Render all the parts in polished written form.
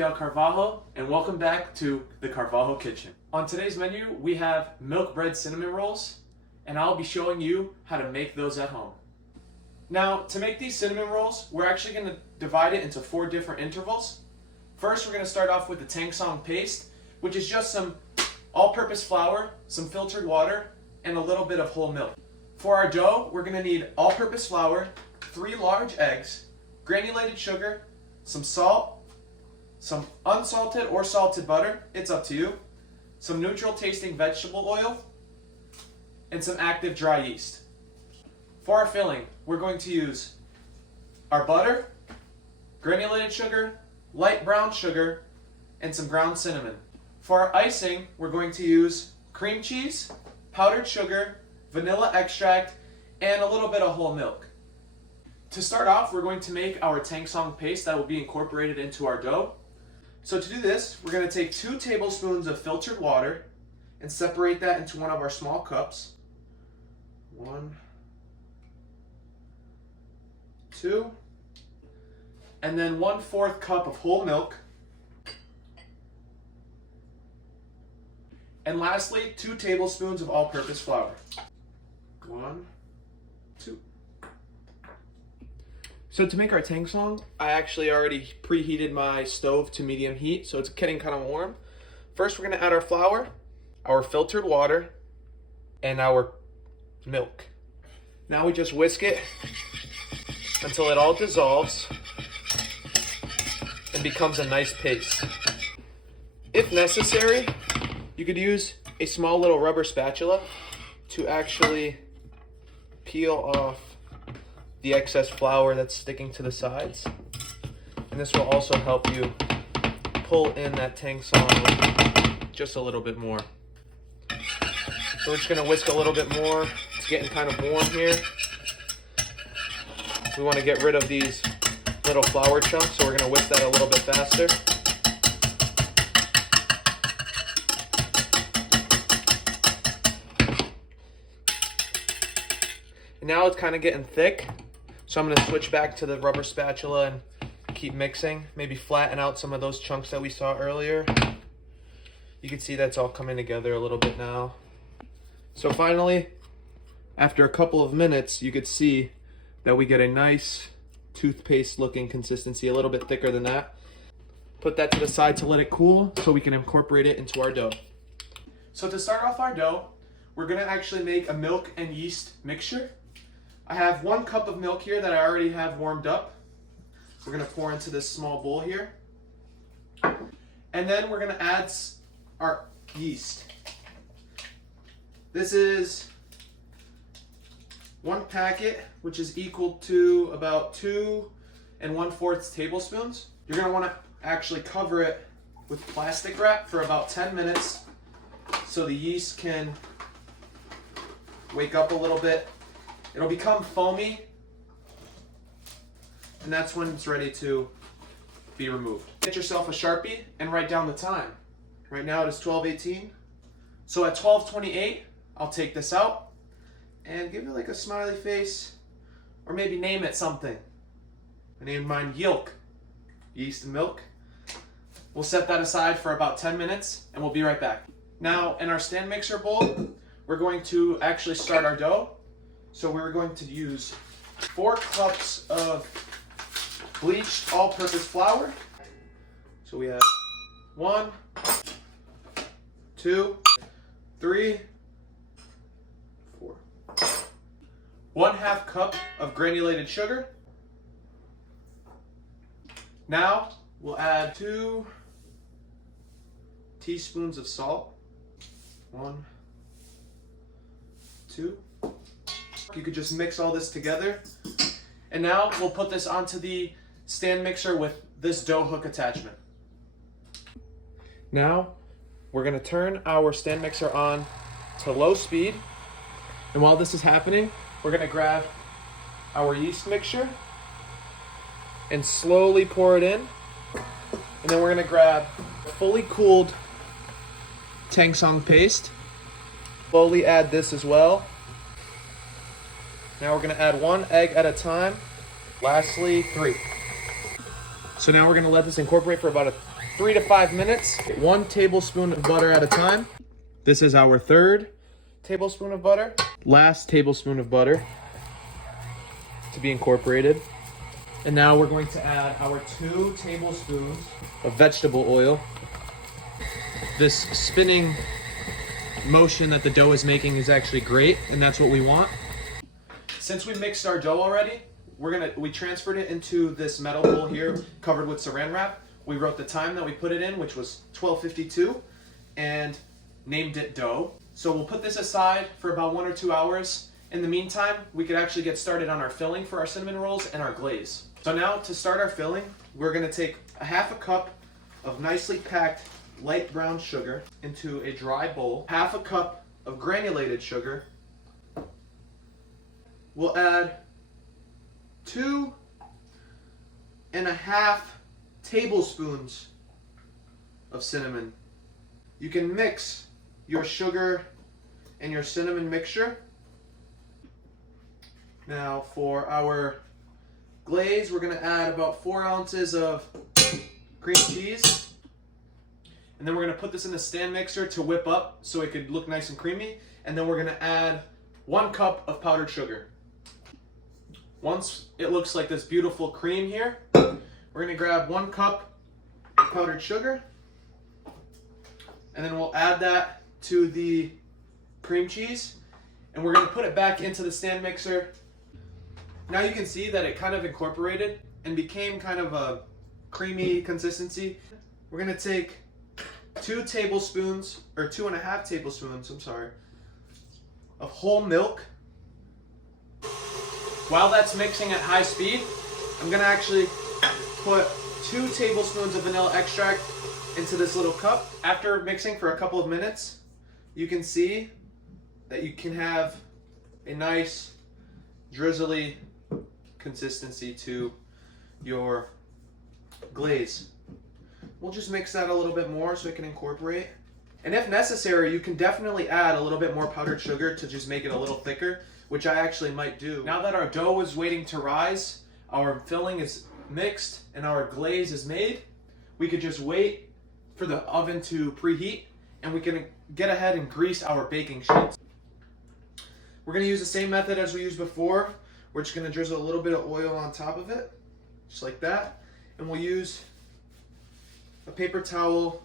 Rafael Carvalho, and welcome back to the Carvalho Kitchen. On today's menu, we have milk bread cinnamon rolls, and I'll be showing you how to make those at home. Now, to make these cinnamon rolls, we're actually going to divide it into 4 different intervals. First, we're going to start off with the Tang Song paste, which is just some all-purpose flour, some filtered water, and a little bit of whole milk. For our dough, we're going to need all-purpose flour, 3 large eggs, granulated sugar, some salt, some unsalted or salted butter, it's up to you, some neutral tasting vegetable oil, and some active dry yeast. For our filling, we're going to use our butter, granulated sugar, light brown sugar, and some ground cinnamon. For our icing, we're going to use cream cheese, powdered sugar, vanilla extract, and a little bit of whole milk. To start off, we're going to make our Tang Song paste that will be incorporated into our dough. So to do this, we're going to take 2 tablespoons of filtered water and separate that into one of our small cups. 1, 2, and then 1/4 cup of whole milk. And lastly, 2 tablespoons of all-purpose flour. 1, 2. So to make our Tang Song, I actually already preheated my stove to medium heat, so it's getting kind of warm. First, we're going to add our flour, our filtered water, and our milk. Now we just whisk it until it all dissolves and becomes a nice paste. If necessary, you could use a small little rubber spatula to actually peel off the excess flour that's sticking to the sides. And this will also help you pull in that Tang Song just a little bit more. So we're just gonna whisk a little bit more. It's getting kind of warm here. We wanna get rid of these little flour chunks, so we're gonna whisk that a little bit faster. And now it's kind of getting thick. So I'm going to switch back to the rubber spatula and keep mixing. Maybe flatten out some of those chunks that we saw earlier. You can see that's all coming together a little bit now. So finally, after a couple of minutes, you could see that we get a nice toothpaste looking consistency, a little bit thicker than that. Put that to the side to let it cool so we can incorporate it into our dough. So to start off our dough, we're going to actually make a milk and yeast mixture. I have 1 cup of milk here that I already have warmed up. We're going to pour into this small bowl here. And then we're going to add our yeast. This is 1 packet, which is equal to about 2 1/4 tablespoons. You're going to want to actually cover it with plastic wrap for about 10 minutes so the yeast can wake up a little bit. It'll become foamy, and that's when it's ready to be removed. Get yourself a Sharpie and write down the time. Right now it is 12:18. So at 12:28, I'll take this out and give it like a smiley face, or maybe name it something. I named mine Yolk, yeast and milk. We'll set that aside for about 10 minutes, and we'll be right back. Now, in our stand mixer bowl, we're going to actually start our dough. So we're going to use 4 cups of bleached all-purpose flour. So we have 1, 2, 3, 4. 1/2 cup of granulated sugar. Now we'll add 2 teaspoons of salt. 1, 2. You could just mix all this together. And now we'll put this onto the stand mixer with this dough hook attachment. Now we're going to turn our stand mixer on to low speed. And while this is happening, we're going to grab our yeast mixture and slowly pour it in. And then we're going to grab fully cooled Tang Song paste. Slowly add this as well. Now we're going to add 1 egg at a time. Lastly, 3. So now we're gonna let this incorporate for about 3 to 5 minutes. 1 tablespoon of butter at a time. This is our 3rd tablespoon of butter. Last tablespoon of butter to be incorporated. And now we're going to add our 2 tablespoons of vegetable oil. This spinning motion that the dough is making is actually great, and that's what we want. Since we mixed our dough already, we transferred it into this metal bowl here covered with saran wrap. We wrote the time that we put it in, which was 12:52, and named it dough. So we'll put this aside for about 1 or 2 hours. In the meantime, we could actually get started on our filling for our cinnamon rolls and our glaze. So now to start our filling, we're gonna take a 1/2 cup of nicely packed light brown sugar into a dry bowl, 1/2 cup of granulated sugar. We'll add 2.5 tablespoons of cinnamon. You can mix your sugar and your cinnamon mixture. Now for our glaze, we're gonna add about 4 ounces of cream cheese. And then we're gonna put this in the stand mixer to whip up so it could look nice and creamy. And then we're gonna add 1 cup of powdered sugar. Once it looks like this beautiful cream here, we're gonna grab 1 cup of powdered sugar. And then we'll add that to the cream cheese. And we're gonna put it back into the stand mixer. Now you can see that it kind of incorporated and became kind of a creamy consistency. We're gonna take 2 tablespoons, or 2.5 tablespoons, I'm sorry, of whole milk. While that's mixing at high speed, I'm gonna actually put 2 tablespoons of vanilla extract into this little cup. After mixing for a couple of minutes, you can see that you can have a nice drizzly consistency to your glaze. We'll just mix that a little bit more so it can incorporate. And if necessary, you can definitely add a little bit more powdered sugar to just make it a little thicker, which I actually might do. Now that our dough is waiting to rise, our filling is mixed, and our glaze is made, we could just wait for the oven to preheat, and we can get ahead and grease our baking sheets. We're gonna use the same method as we used before. We're just gonna drizzle a little bit of oil on top of it, just like that, and we'll use a paper towel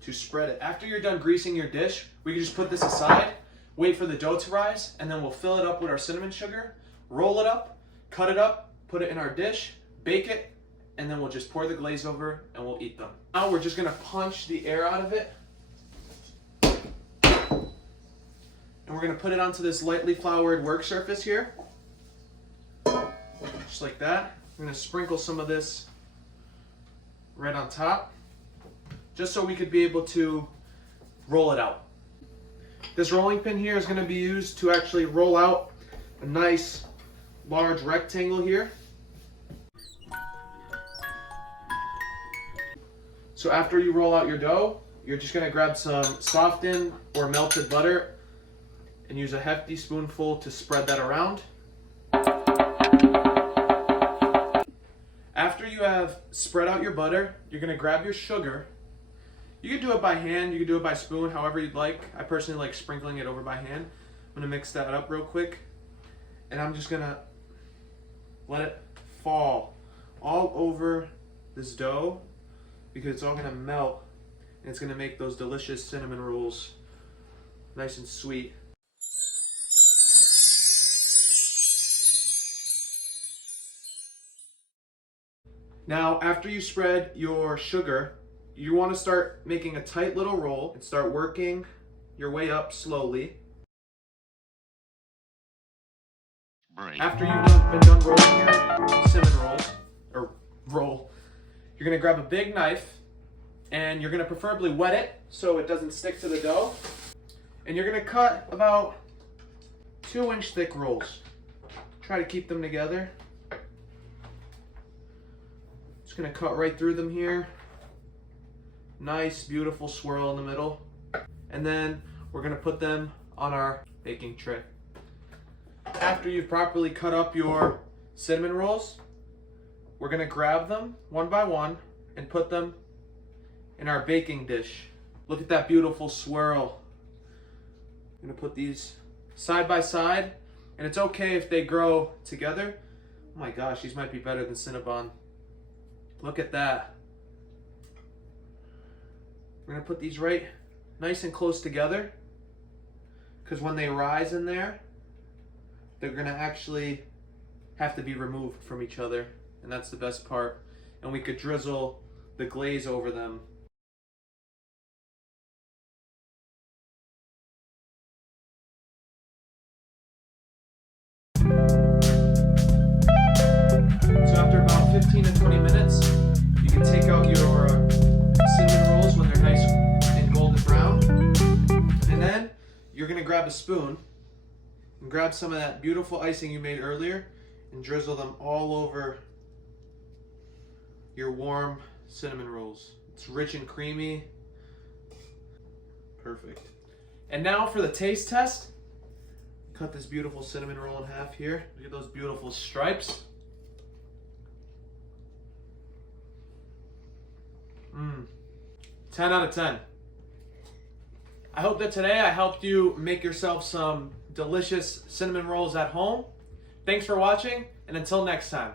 to spread it. After you're done greasing your dish, we can just put this aside, wait for the dough to rise, and then we'll fill it up with our cinnamon sugar, roll it up, cut it up, put it in our dish, bake it, and then we'll just pour the glaze over and we'll eat them. Now we're just gonna punch the air out of it. And we're gonna put it onto this lightly floured work surface here. Just like that. I'm gonna sprinkle some of this right on top, just so we could be able to roll it out. This rolling pin here is gonna be used to actually roll out a nice large rectangle here. So after you roll out your dough, you're just gonna grab some softened or melted butter and use a hefty spoonful to spread that around. After you have spread out your butter, you're gonna grab your sugar. You can do it by hand, you can do it by spoon, however you'd like. I personally like sprinkling it over by hand. I'm gonna mix that up real quick. And I'm just gonna let it fall all over this dough, because it's all gonna melt and it's gonna make those delicious cinnamon rolls nice and sweet. Now, after you spread your sugar, you want to start making a tight little roll and start working your way up slowly. Break. After you've been done rolling your cinnamon rolls, or roll, you're going to grab a big knife and you're going to preferably wet it so it doesn't stick to the dough. And you're going to cut about 2-inch thick rolls. Try to keep them together. Just going to cut right through them here. Nice, beautiful swirl in the middle. And then we're going to put them on our baking tray. After you've properly cut up your cinnamon rolls, we're gonna grab them one by one and put them in our baking dish. Look at that beautiful swirl. I'm gonna put these side by side, and it's okay if they grow together. Oh my gosh, these might be better than Cinnabon. Look at that. We're gonna put these right nice and close together, because when they rise in there, they're gonna actually have to be removed from each other, and that's the best part. And we could drizzle the glaze over them. So after about 15 to 20 minutes, you can take out your cinnamon rolls when they're nice and golden brown. And then you're gonna grab a spoon and grab some of that beautiful icing you made earlier and drizzle them all over your warm cinnamon rolls. It's rich and creamy. Perfect. And now for the taste test. Cut this beautiful cinnamon roll in half here. Look at those beautiful stripes. 10 out of 10. I hope that today I helped you make yourself some delicious cinnamon rolls at home. Thanks for watching, and until next time.